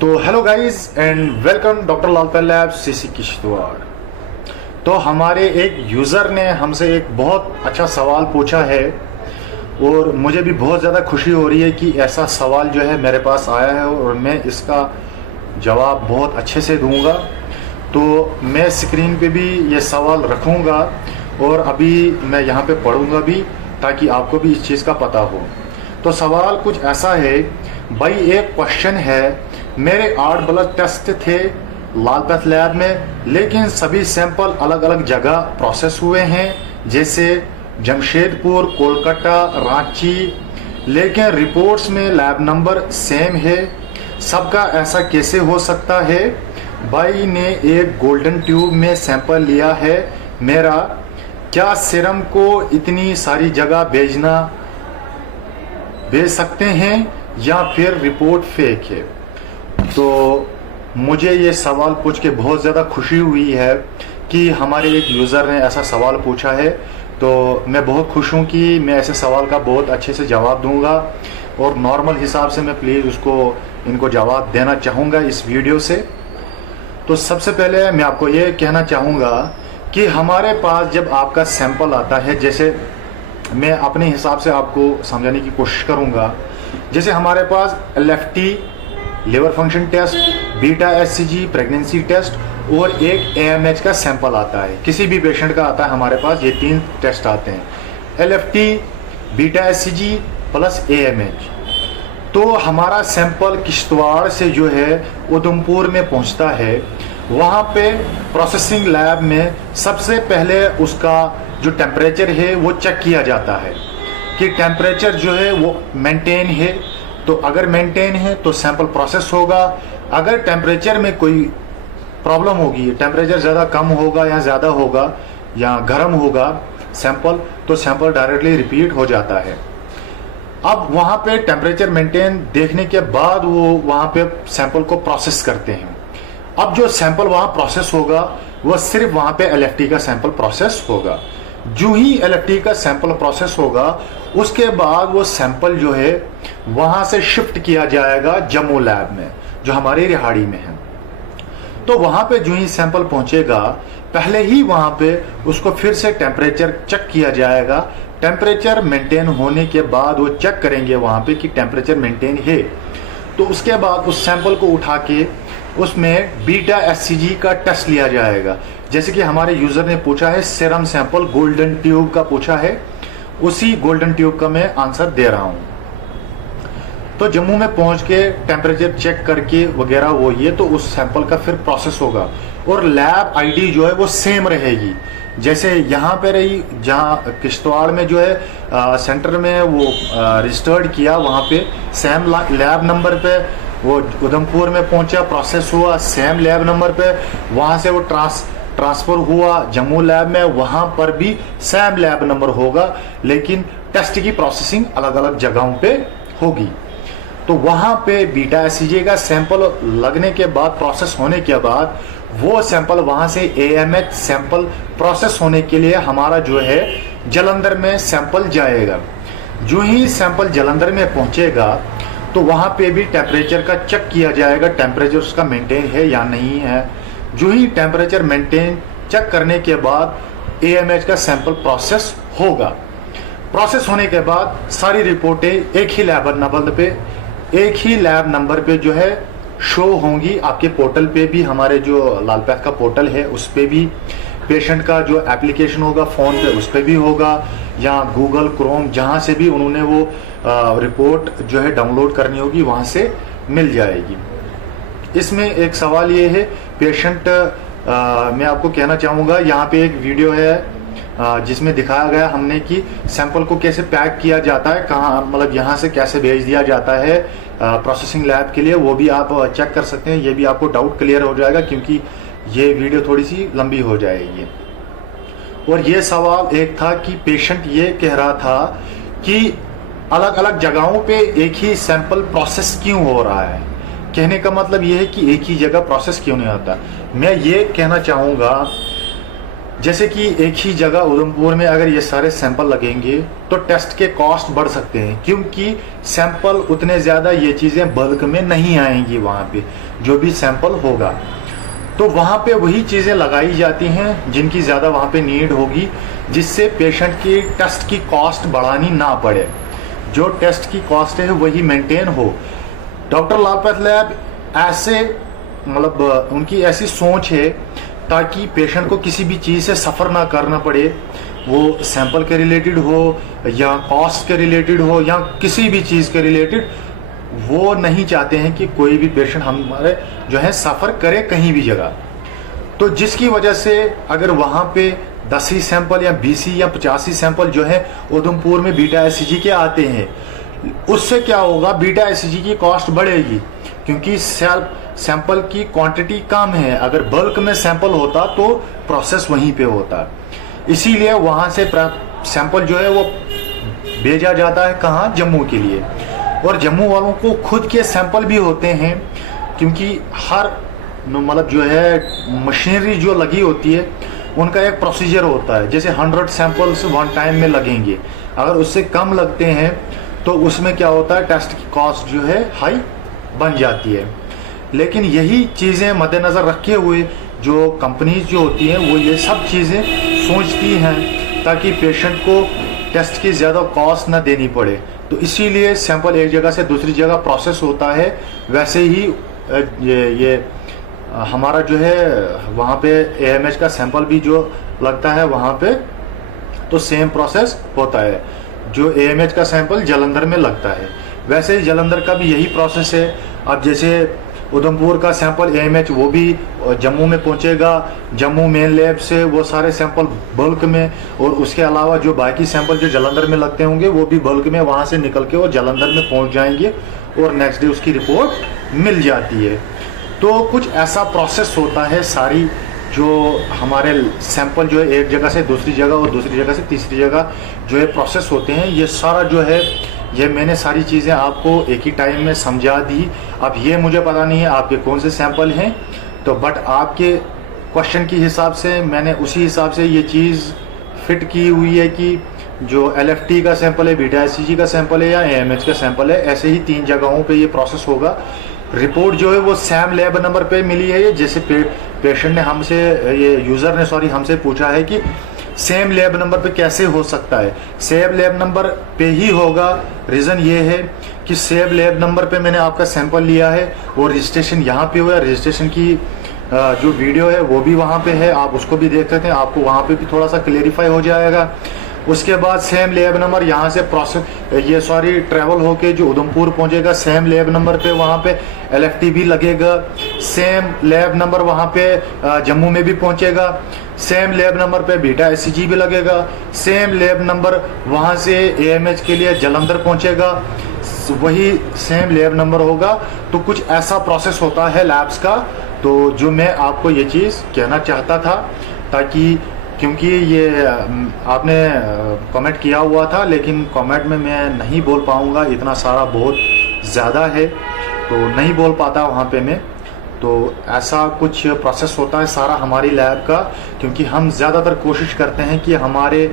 तो hello guys and welcome doctor लालपेल lab CC Kishtwar. तो हमारे एक यूज़र ने हमसे एक बहुत अच्छा सवाल पूछा है और मुझे भी बहुत ज़्यादा खुशी हो रही है कि ऐसा सवाल जो है मेरे पास आया है और मैं इसका जवाब बहुत अच्छे से दूंगा। तो मैं स्क्रीन पे भी ये सवाल रखूंगा और अभी मैं यहाँ पे पढ़ूंगा भी ताकि आपको भी इस चीज़ का पता हो। तो सवाल कुछ ऐसा है, भाई एक क्वेश्चन है, मेरे 8 ब्लड टेस्ट थे लालपेथ लैब में, लेकिन सभी सैंपल अलग अलग जगह प्रोसेस हुए हैं, जैसे जमशेदपुर, कोलकाता, रांची, लेकिन रिपोर्ट्स में लैब नंबर सेम है। सबका ऐसा कैसे हो सकता है? भाई ने एक गोल्डन ट्यूब में सैंपल लिया है मेरा, क्या सीरम को इतनी सारी जगह भेज सकते हैं या फिर रिपोर्ट फेक है? तो मुझे ये सवाल पूछ के बहुत ज़्यादा खुशी हुई है कि हमारे एक यूज़र ने ऐसा सवाल पूछा है। तो मैं बहुत खुश हूँ कि मैं ऐसे सवाल का बहुत अच्छे से जवाब दूंगा और नॉर्मल हिसाब से मैं प्लीज़ इनको जवाब देना चाहूँगा इस वीडियो से। तो सबसे पहले मैं आपको ये कहना चाहूँगा कि हमारे पास जब आपका सैंपल आता है, जैसे मैं अपने हिसाब से आपको समझाने की कोशिश करूँगा, जैसे हमारे पास LFT liver function test, beta SCG pregnancy test और एक AMH का सैंपल आता है। किसी भी पेशेंट का आता है हमारे पास, ये 3 टेस्ट आते हैं, LFT, beta SCG plus AMH। तो हमारा सैंपल किश्तवाड़ से जो है उधमपुर में पहुंचता है। वहाँ पे प्रोसेसिंग लैब में सबसे पहले उसका जो टेम्परेचर है वो चेक किया जाता है कि टेम्परेचर जो है वो मेंटेन है। तो अगर मेंटेन है तो सैंपल प्रोसेस होगा। अगर टेम्परेचर में कोई प्रॉब्लम होगी, टेम्परेचर ज़्यादा कम होगा या ज़्यादा होगा या गर्म होगा सैंपल, तो सैंपल डायरेक्टली रिपीट हो जाता है। अब वहाँ पे टेम्परेचर मेंटेन देखने के बाद वो वहाँ पे सैंपल को प्रोसेस करते हैं। अब जो सैंपल वहाँ प्रोसेस होगा वो सिर्फ वहाँ पे LFT का सैंपल प्रोसेस होगा। जो ही LFT का सैंपल प्रोसेस होगा उसके बाद वो सैंपल जो है वहाँ से शिफ्ट किया जाएगा जम्मू लैब में, जो हमारे रिहाड़ी में है। तो वहाँ पे जो ही सैंपल पहुँचेगा, पहले ही वहाँ पे उसको फिर से टेम्परेचर चेक किया जाएगा। टेम्परेचर मेंटेन होने के बाद वो चेक करेंगे वहाँ पे कि टेम्परेचर मेंटेन है। तो उसके बाद उस सैंपल को उठा के उसमें बीटा SCG का टेस्ट लिया जाएगा। जैसे कि हमारे यूज़र ने पूछा है सीरम सैंपल गोल्डन ट्यूब का पूछा है, उसी गोल्डन ट्यूब का मैं आंसर दे रहा हूँ। तो जम्मू में पहुँच के टेम्परेचर चेक करके वगैरह वो ये, तो उस सैंपल का फिर प्रोसेस होगा और लैब ID जो है वो सेम रहेगी। जैसे यहाँ पे रही, जहाँ किश्तवाड़ में जो है सेंटर में वो रजिस्टर्ड किया, वहाँ पे सेम लैब नंबर पे वो उधमपुर में पहुंचा, प्रोसेस हुआ सेम लैब नंबर पे, वहाँ से वो ट्रांसफ़र हुआ जम्मू लैब में, वहाँ पर भी सेम लैब नंबर होगा, लेकिन टेस्ट की प्रोसेसिंग अलग अलग जगहों पे होगी। तो वहाँ पे बीटा SCG का सैंपल लगने के बाद, प्रोसेस होने के बाद, वो सैंपल वहाँ से AMH सैंपल प्रोसेस होने के लिए हमारा जो है जालंधर में सैंपल जाएगा। जो ही सैंपल जालंधर में पहुँचेगा तो वहाँ पे भी टेम्परेचर का चेक किया जाएगा, टेम्परेचर उसका मेंटेन है या नहीं है। जो ही टेम्परेचर मेंटेन चेक करने के बाद AMH का सैंपल प्रोसेस होगा। प्रोसेस होने के बाद सारी रिपोर्टें एक ही लैब नंबर पे जो है शो होंगी। आपके पोर्टल पे भी, हमारे जो लालपेथ का पोर्टल है उस पे भी, पेशेंट का जो एप्लीकेशन होगा फ़ोन पे उस पे भी होगा, या गूगल क्रोम जहाँ से भी उन्होंने वो रिपोर्ट जो है डाउनलोड करनी होगी वहाँ से मिल जाएगी। इसमें एक सवाल ये है, पेशेंट मैं आपको कहना चाहूँगा, यहाँ पे एक वीडियो है जिसमें दिखाया गया हमने कि सैंपल को कैसे पैक किया जाता है, कहाँ, मतलब यहाँ से कैसे भेज दिया जाता है प्रोसेसिंग लैब के लिए। वो भी आप चेक कर सकते हैं, ये भी आपको डाउट क्लियर हो जाएगा क्योंकि ये वीडियो थोड़ी सी लंबी हो जाएगी। और ये सवाल एक था कि पेशेंट ये कह रहा था कि अलग अलग जगहों पे एक ही सैंपल प्रोसेस क्यों हो रहा है। कहने का मतलब ये है कि एक ही जगह प्रोसेस क्यों नहीं होता। मैं ये कहना चाहूँगा जैसे कि एक ही जगह उधमपुर में अगर ये सारे सैंपल लगेंगे तो टेस्ट के कॉस्ट बढ़ सकते हैं, क्योंकि सैंपल उतने ज़्यादा ये चीज़ें बल्क में नहीं आएंगी वहाँ पे जो भी सैंपल होगा। तो वहाँ पे वही चीज़ें लगाई जाती हैं जिनकी ज़्यादा वहाँ पे नीड होगी, जिससे पेशेंट की टेस्ट की कॉस्ट बढ़ानी ना पड़े। जो टेस्ट की कॉस्ट है वही मेंटेन हो। डॉक्टर लाल पैथ लैब ऐसे मतलब उनकी ऐसी सोच है ताकि पेशेंट को किसी भी चीज़ से सफ़र ना करना पड़े, वो सैंपल के रिलेटेड हो या कॉस्ट के रिलेटेड हो या किसी भी चीज़ के रिलेटेड। वो नहीं चाहते हैं कि कोई भी पेशेंट हमारे जो है सफ़र करे कहीं भी जगह। तो जिसकी वजह से अगर वहाँ पे 10 ही सैंपल या 20 ही या 50 सैंपल जो है उधमपुर में बीटा एसईजी के आते हैं, उससे क्या होगा, बीटा एसईजी की कॉस्ट बढ़ेगी, क्योंकि सैंपल की क्वांटिटी कम है। अगर बल्क में सैंपल होता तो प्रोसेस वहीं पे होता, इसीलिए वहाँ से सैंपल जो है वो भेजा जाता है कहाँ, जम्मू के लिए। और जम्मू वालों को खुद के सैंपल भी होते हैं, क्योंकि हर मतलब जो है मशीनरी जो लगी होती है उनका एक प्रोसीजर होता है। जैसे 100 सैंपल्स वन टाइम में लगेंगे, अगर उससे कम लगते हैं तो उसमें क्या होता है, टेस्ट की कॉस्ट जो है हाई बन जाती है। लेकिन यही चीज़ें मद्देनज़र रखे हुए जो कंपनीज जो होती हैं वो ये सब चीज़ें सोचती हैं ताकि पेशेंट को टेस्ट की ज़्यादा कॉस्ट ना देनी पड़े। तो इसीलिए सैंपल एक जगह से दूसरी जगह प्रोसेस होता है। वैसे ही ये हमारा जो है वहाँ पे एएमएच का सैंपल भी जो लगता है वहाँ पे तो सेम प्रोसेस होता है। जो एएमएच का सैंपल जालंधर में लगता है, वैसे ही जालंधर का भी यही प्रोसेस है। अब जैसे उधमपुर का सैंपल एएमएच वो भी जम्मू में पहुंचेगा, जम्मू मेन लैब से वो सारे सैंपल बल्क में, और उसके अलावा जो बाकी सैंपल जो जालंधर में लगते होंगे वो भी बल्क में वहाँ से निकल के वो जालंधर में पहुँच जाएंगे और नेक्स्ट डे उसकी रिपोर्ट मिल जाती है। तो कुछ ऐसा प्रोसेस होता है। सारी जो हमारे सैंपल जो है एक जगह से दूसरी जगह और दूसरी जगह से तीसरी जगह जो है प्रोसेस होते हैं, ये सारा जो है ये मैंने सारी चीज़ें आपको एक ही टाइम में समझा दी। अब ये मुझे पता नहीं है आपके कौन से सैंपल हैं, तो बट आपके क्वेश्चन के हिसाब से मैंने उसी हिसाब से ये चीज़ फिट की हुई है कि जो एलएफटी का सैंपल है, बीटा एसईजी का सैंपल है या एएमएच का सैंपल है, ऐसे ही 3 जगहों पे ये प्रोसेस होगा। रिपोर्ट जो है वो सेम लैब नंबर पे मिली है। जैसे पेशेंट ने हमसे, ये यूज़र ने सॉरी हमसे पूछा है कि सेम लैब नंबर पे कैसे हो सकता है। सेम लैब नंबर पे ही होगा। रीज़न ये है कि सेम लैब नंबर पे मैंने आपका सैंपल लिया है और रजिस्ट्रेशन यहाँ पे हुआ है। रजिस्ट्रेशन की जो वीडियो है वो भी वहाँ पे है, आप उसको भी देख सकते हैं, आपको वहाँ पे भी थोड़ा सा क्लेरिफाई हो जाएगा। उसके बाद सेम लैब नंबर यहाँ से ट्रैवल होके जो उधमपुर पहुँचेगा, सेम लैब नंबर पे वहाँ पे एलएफटी भी लगेगा। सेम लैब नंबर वहाँ पे जम्मू में भी पहुँचेगा। सेम लैब नंबर पे बीटा एसईजी भी लगेगा। सेम लैब नंबर वहाँ से एएमएच के लिए जालंधर पहुँचेगा, वही सेम लैब नंबर होगा। तो कुछ ऐसा प्रोसेस होता है लैब्स का। तो जो मैं आपको ये चीज़ कहना चाहता था, ताकि क्योंकि ये आपने कमेंट किया हुआ था, लेकिन कमेंट में मैं नहीं बोल पाऊँगा, इतना सारा बहुत ज़्यादा है तो नहीं बोल पाता वहाँ पे मैं। तो ऐसा कुछ प्रोसेस होता है सारा हमारी लैब का, क्योंकि हम ज़्यादातर कोशिश करते हैं कि हमारे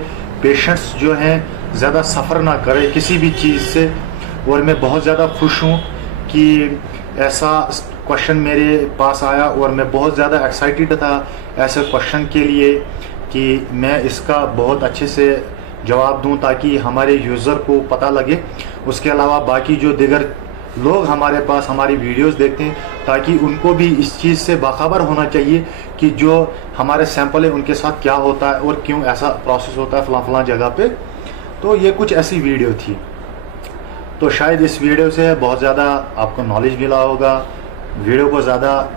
पेशेंट्स जो हैं ज़्यादा सफ़र ना करें किसी भी चीज़ से। और मैं बहुत ज़्यादा खुश हूँ कि ऐसा क्वेश्चन मेरे पास आया और मैं बहुत ज़्यादा एक्साइटेड था ऐसे क्वेश्चन के लिए कि मैं इसका बहुत अच्छे से जवाब दूं ताकि हमारे यूज़र को पता लगे। उसके अलावा बाकी जो दीगर लोग हमारे पास हमारी वीडियोस देखते हैं, ताकि उनको भी इस चीज़ से बाखबर होना चाहिए कि जो हमारे सैंपल है उनके साथ क्या होता है और क्यों ऐसा प्रोसेस होता है फलां जगह पे। तो ये कुछ ऐसी वीडियो थी। तो शायद इस वीडियो से बहुत ज़्यादा आपको नॉलेज मिला होगा। वीडियो को ज़्यादा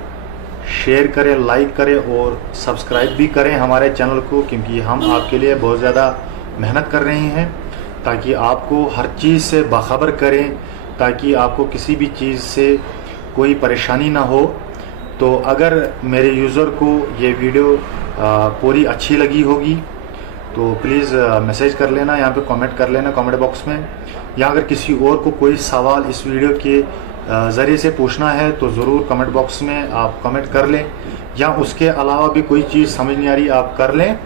शेयर करें, लाइक करें और सब्सक्राइब भी करें हमारे चैनल को, क्योंकि हम आपके लिए बहुत ज़्यादा मेहनत कर रहे हैं ताकि आपको हर चीज़ से बाखबर करें, ताकि आपको किसी भी चीज़ से कोई परेशानी ना हो। तो अगर मेरे यूज़र को ये वीडियो पूरी अच्छी लगी होगी तो प्लीज़ मैसेज कर लेना, यहाँ पे कमेंट कर लेना कमेंट बॉक्स में। या अगर किसी और को कोई सवाल इस वीडियो के ज़रिए से पूछना है तो ज़रूर कमेंट बॉक्स में आप कमेंट कर लें, या उसके अलावा भी कोई चीज़ समझ नहीं आ रही आप कर लें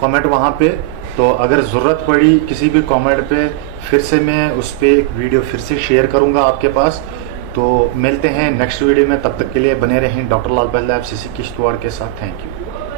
कमेंट वहाँ पे। तो अगर ज़रूरत पड़ी किसी भी कमेंट पे फिर से मैं उस पर एक वीडियो फिर से शेयर करूँगा आपके पास। तो मिलते हैं नेक्स्ट वीडियो में, तब तक के लिए बने रहें डॉक्टर लाल बहल लैब CC किश्तवाड़ के साथ। Thank you.